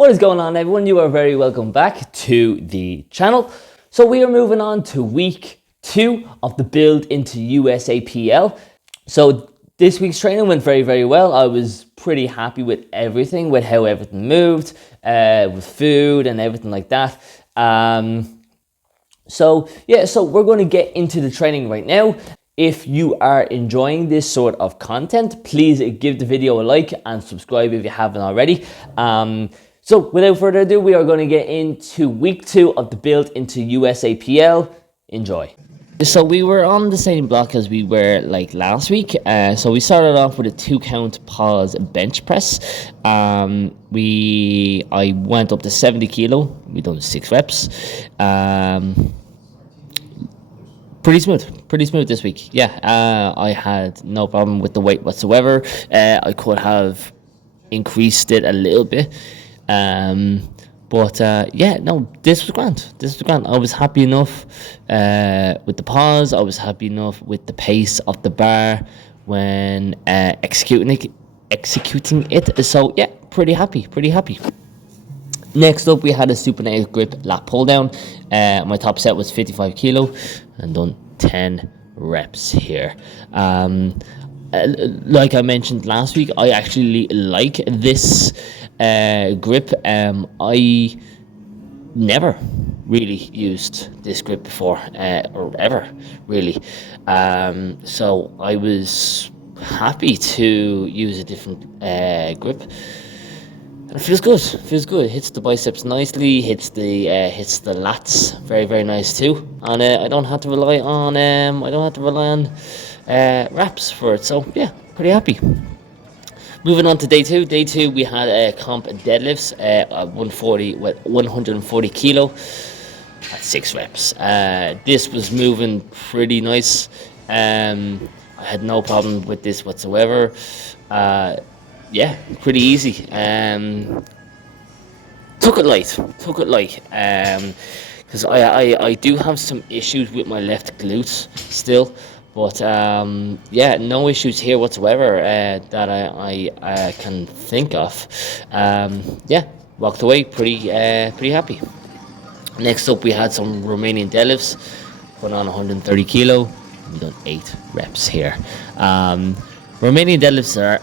What is going on, everyone? You are very welcome back to the channel. So we are moving on to week 2 of the build into USAPL. So this week's training went very well. I was pretty happy with everything, with how everything moved, with food and everything like that. So we're going to get into the training right now. If you are enjoying this sort of content, please give the video a like and subscribe if you haven't already. So without further ado, we are going to get into week 2 of the build into USAPL. Enjoy. So we were on the same block as we were like last week. So we started off with a 2-count pause bench press. I went up to 70 kilo. We done 6 reps. Pretty smooth this week. Yeah, I had no problem with the weight whatsoever. I could have increased it a little bit. This was grand. I was happy enough with the pause. I was happy enough with the pace of the bar when executing it. So yeah, pretty happy. Next up, we had a supinated grip lat pull down. My top set was 55 kilo and done 10 reps here. Like I mentioned last week, I actually like this grip. I never really used this grip before, or ever really. So I was happy to use a different grip. And it feels good. It hits the biceps nicely. Hits the lats very nice too. And I don't have to rely on reps for it. So yeah, pretty happy. Moving on to day 2. Day 2 we had comp deadlifts at 140 kilo at 6 reps. This was moving pretty nice. I had no problem with this whatsoever. Yeah, pretty easy. Took it light, because I do have some issues with my left glutes still, but yeah, no issues here whatsoever that I can think of. Yeah, walked away pretty happy. Next up, we had some Romanian deadlifts, put on 130 kilo. We done 8 reps here. Romanian deadlifts are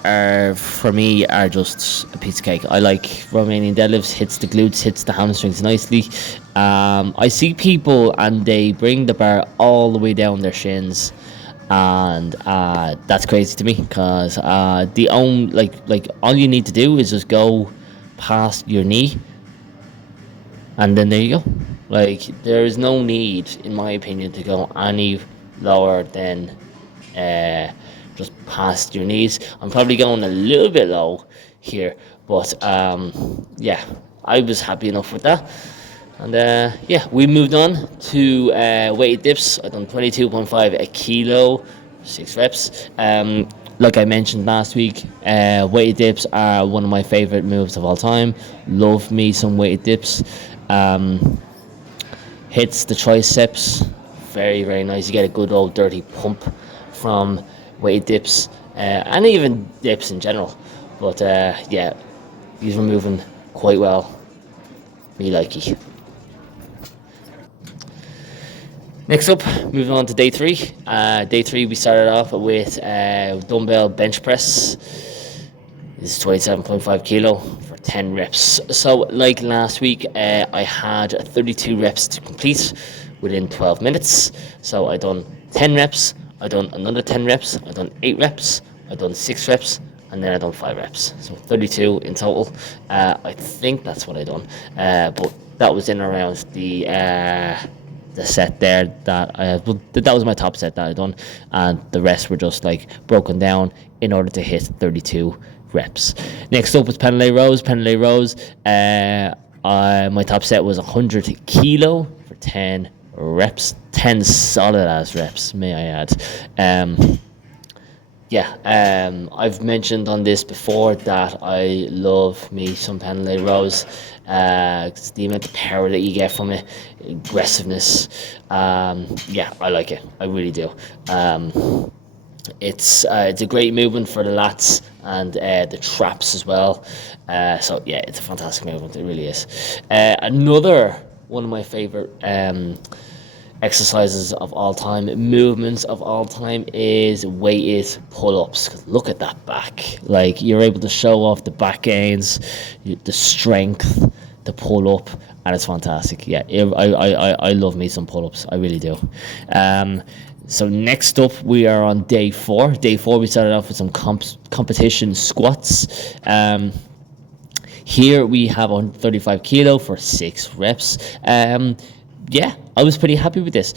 for me are just a piece of cake. I like Romanian deadlifts. Hits the glutes, hits the hamstrings nicely. I see people and they bring the bar all the way down their shins, and that's crazy to me because all you need to do is just go past your knee, and then there you go. Like, there is no need, in my opinion, to go any lower than just past your knees. I'm probably going a little bit low here, but yeah, I was happy enough with that. And yeah, we moved on to weighted dips. I done 22.5 a kilo, 6 reps. Like I mentioned last week, weighted dips are one of my favorite moves of all time. Love me some weighted dips. Hits the triceps, very nice. You get a good old dirty pump from weighted dips, and even dips in general. But yeah, these were moving quite well. Really likey. Next up, moving on to day 3. Day 3 we started off with dumbbell bench press. This is 27.5 kilo for 10 reps. So like last week, I had 32 reps to complete within 12 minutes. So I done 10 reps, I done another 10 reps, I done 8 reps, I done 6 reps, and then I done 5 reps. So 32 in total. I think that's what I done. But that was in around the set there that I had. Well, that was my top set that I done, and the rest were just like broken down in order to hit 32 reps. Next up was penalty rows. My top set was 100 kilo for 10 reps, 10 solid ass reps, may I add. I've mentioned on this before that I love me some penalty rows. The amount of power that you get from it, aggressiveness. Yeah, I like it. I really do. It's a great movement for the lats and the traps as well. So yeah, it's a fantastic movement. It really is. Another one of my favorite exercises of all time, movements of all time, is weighted pull-ups. 'Cause look at that back. Like, you're able to show off the back gains, the strength, the pull-up, and it's fantastic. Yeah, I love me some pull-ups. I really do. So next up, we are on day four. Day four, we started off with some competition squats. Here we have 135 kilo for 6 reps. Yeah, I was pretty happy with this.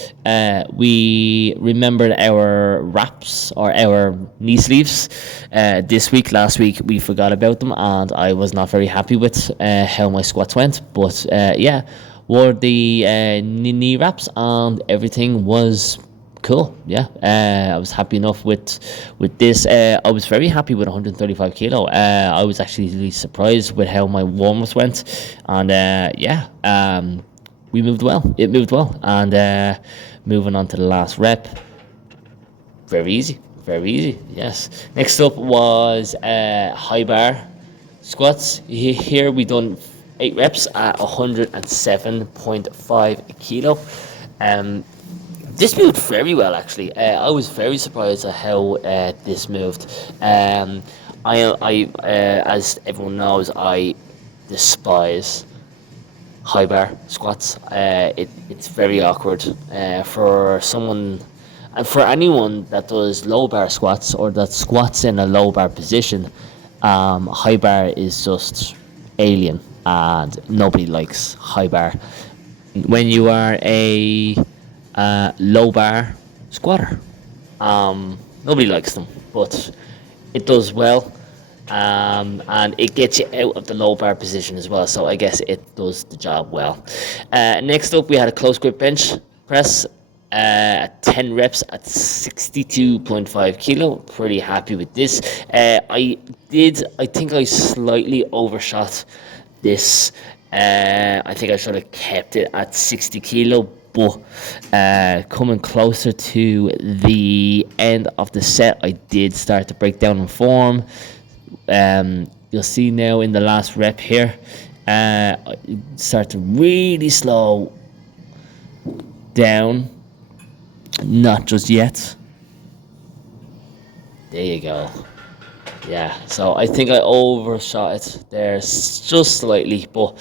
We remembered our wraps or our knee sleeves this week. Last week we forgot about them, and I was not very happy with how my squats went. But yeah, wore the knee wraps, and everything was cool. Yeah, I was happy enough with this. I was very happy with 135 kilo. I was actually really surprised with how my warm-ups went, and yeah, we moved well. It moved well, and moving on to the last rep. Very easy, very easy. Yes. Next up was high bar squats. Here we done 8 reps at 107.5 kilo. This moved very well, actually. I was very surprised at how this moved. As everyone knows, I despise high bar squats. It's very awkward for someone, and for anyone that does low bar squats or that squats in a low bar position. High bar is just alien, and nobody likes high bar. When you are a low bar squatter, nobody likes them, but it does well, and it gets you out of the low bar position as well. So I guess it does the job well. Next up, we had a close grip bench press. 10 reps at 62.5 kilo. Pretty happy with this. I think I slightly overshot this. I think I should have kept it at 60 kilo, but coming closer to the end of the set, I did start to break down in form. You'll see now in the last rep here, I start to really slow down. Not just yet. There you go. Yeah, so I think I overshot it there just slightly, but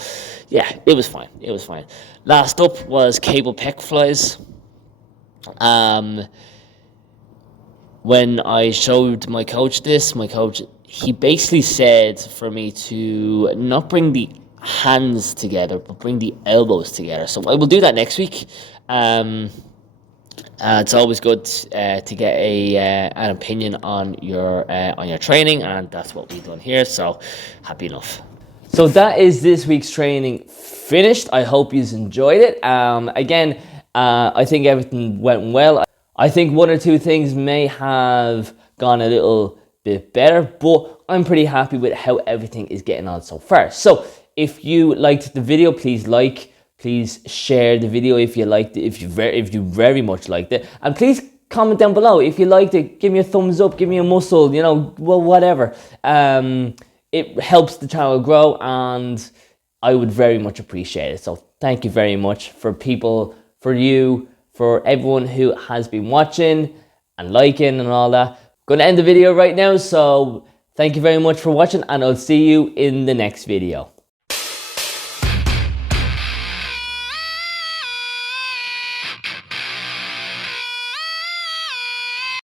yeah, it was fine. It was fine. Last up was cable pec flies. When I showed my coach this, he basically said for me to not bring the hands together, but bring the elbows together. So I will do that next week. It's always good to get an opinion on your training, and that's what we've done here. So happy enough. So that is this week's training finished. I hope you enjoyed it. Again, I think everything went well. I think one or two things may have gone a little bit better, but I'm pretty happy with how everything is getting on so far. So if you liked the video, please share the video if you liked it, if you very much liked it, and please comment down below if you liked it. Give me a thumbs up, give me a muscle, well, whatever. It helps the channel grow, and I would very much appreciate it. So thank you very much for everyone who has been watching and liking and all that. I'm going to end the video right now, so thank you very much for watching, and I'll see you in the next video.